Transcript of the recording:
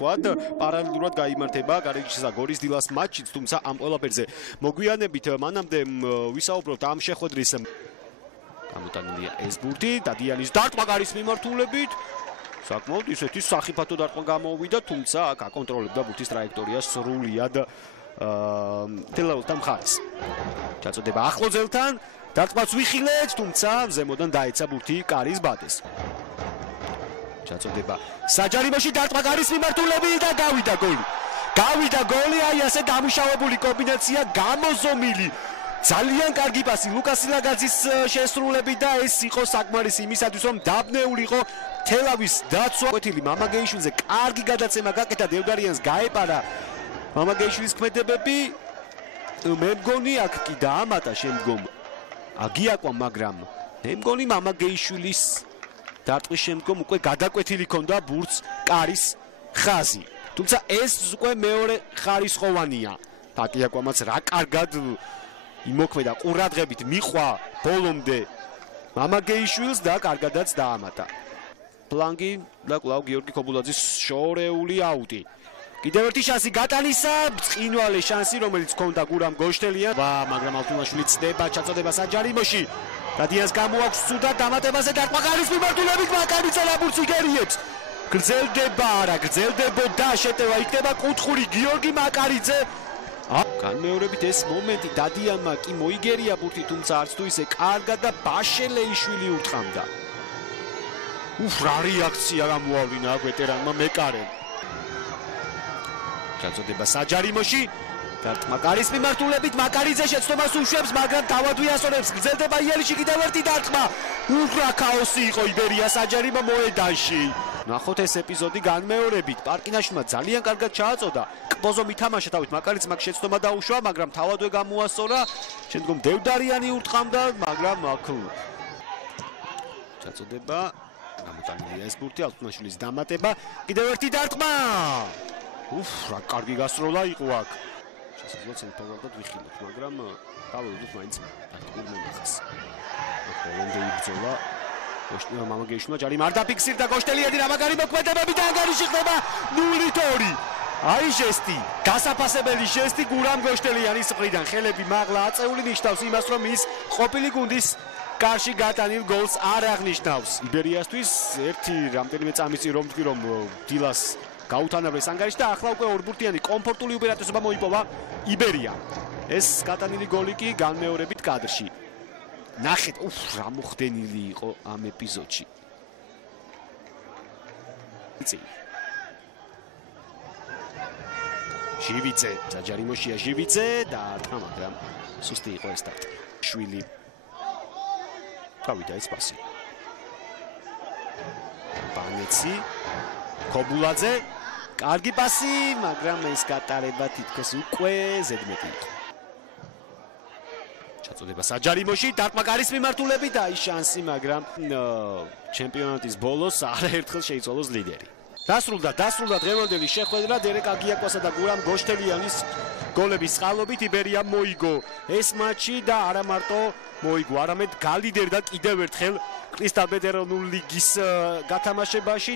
ვთქვათ, პარალელურად გაიმართება გარეჯისა გორის დილას მატჩიც, თუმცა ამ ყველაფერზე მოგვიანებით მანამდე ვისაუბროთ ამ შეხვედრის გამოტანილია ეს ბურთი, დადიანის დარტყმა გარის მიმართულებით. საკმაოდ ისეთი სახიფათო დარტყმა გამოვიდა, თუმცა აქ აკონტროლებდა ბურთის ტრაექტორიას სრულიად თელაოსთან მხარეს. ჩაწოდება ახლო ძელთან, დარტყმაც ვიხილეთ, თუმცა ზემოდან დაეცა ბურთი კარის ბადეს. ჩაწოდება საჯარიმოში, დარტყმა გარის მიმართულებით და გავიდა გოლი. გავიდა გოლი, აი ასე დამუშავებული კომბინაცია, გამოზომილი. ძალიან კარგი პასი ლუკას ილაგაძის შესრულებით და ეს იყო საკმარისი იმისათვის, რომ დაბნეულიყო თელავის დაცვა. კვეთილი მამაგეიშვილზე კარგი გადაცემა გაკეთა, დევდარიანს გაეპარა მამაგეიშვილის ქმედებები. მე მგონი აქ კი დაამატა შემდგომ აგიაკვა, მაგრამ მე მგონი მამაგეიშვილის დარტყმის შემდგომ უკვე გადაკვეთილი ქონდა ბურთს კარის ხაზი. თუმცა ეს უკვე მეორე ხარისხოვანია. აგიაკვამაც რა კარგად იმოქმედა, ყურადღებით მიხვა ბოლომდე მამაგეიშვილს და კარგადაც დაამატა. ფლანგი და კვლავ გიორგი ქობულაძის შორეული აუტი. კიდევ ერთი შანსი გატანისა, ბრწყინვალე შანსი, რომელიც ჰქონდა გურამ გოშტელია, მაგრამ ალტუნაშვილი ცდება, ჩაწოდება საჯარიმოში. დადიანს გამოაქვს ცუდად დამატებაზე დარტყმა გარის მიმართულებით, მაკარიძე ბურთს იგერიებს. გრძელდება, არა გრძელდებოდა, შეტევა იქნება კუთხური, გიორგი მაკარიძე. განმეორებით ეს მომენტი დადიანმა კი მოიგერია ბურთი, თუმცა არც თუ ისე კარგად და ბაშელეიშვილი ურტყამდა. რა რეაქცია გამოავლინა აქ ვეტერანმა მეკარემ. ჩაწოდება საჯარიმოში, დარტყმა გარის მიმართულებით, მაკარიძე შეცდომას უშვებს, მაგრამ თავად ვიასწორებს, გრძელდება იერიში, კიდევ ერთი დარტყმა. რა ქაოსი იყო იბერია საჯარიმო მოედანში. ნახოთ ეს ეპიზოდი განმეორებით, პარკინაშვილმა ძალიან კარგად ჩააწოდა. კბოზო მითამაშა თავით, მაკარიძემ აქ შეცდომა დაუშვა, მაგრამ თავადვე გამოასწორა. შემდგომ დევდარიანი ურტყამდა, მაგრამ აქ ჩაწოდება გამოტანილია ეს ბურთი, ალტუნაშვილის დამატება, კიდევ ერთი დარტყმა. რა კარგი გასროლა იყო აქ. შესაძლოა ცენტრალურად ვიხილოთ, მაგრამ დავუვიდოთ მაინც დარტყმულ მონახეს. ბოლომდე იბრძოლა მამაგეიშვილმა, ჯარიმ არ დაფიქსირდა, გოშტელიადი რა მაგარი მოქმედებები და ანგარიში ხდება 0-2. აი ჟესტი, გასაფასებელი ჟესტი გურამ გოშტელიანის მხრიდან. ხელები მაღლა აწეული ნიშნავს იმას, რომ ის ყოფილი გუნდის კარში გატანილ გოლს არ აღნიშნავს. იბერიასთვის ერთი რამდენიმე წამის წინ რომ თქვი, რომ დილას გაუთანაბრეს ანგარიში და ახლა უკვე ორბურთიანი კომფორტული უპირატესობა მოიპოვა იბერია. ეს გატანილი გოლი კი განმეორებით კადრში. ნახეთ, რა მოხდენილი იყო ამ ეპიზოდში. ჟივიცე, საჯარიმოშია ჟივიცე და მაგრამ სუსტი იყო ეს სტარტი. შვილი გავიდა ეს პასი. ბანეცი, ქობულაძე, კარგი პასი, მაგრამ ეს გატარება თითქოს უკვე ზედმეტი იყო. ჩაწოდება საჯარიმოში, დარტყმა გარის მიმართულებით და აი შანსი, მაგრამ ჩემპიონატის ბოლოს არაერთხელ შეიცვალოს ლიდერი. დასრულდა დღევანდელი შეხვედრა დერეკ აგიაკვასა და გურამ გოშტელიანის გოლების წყალობით იბერია მოიგო ეს მატჩი და არა მარტო მოიგო, არამედ გალიდერდა კიდევ ერთხელ კრისტალბედ ეროვნული ლიგის გათამაშებაში.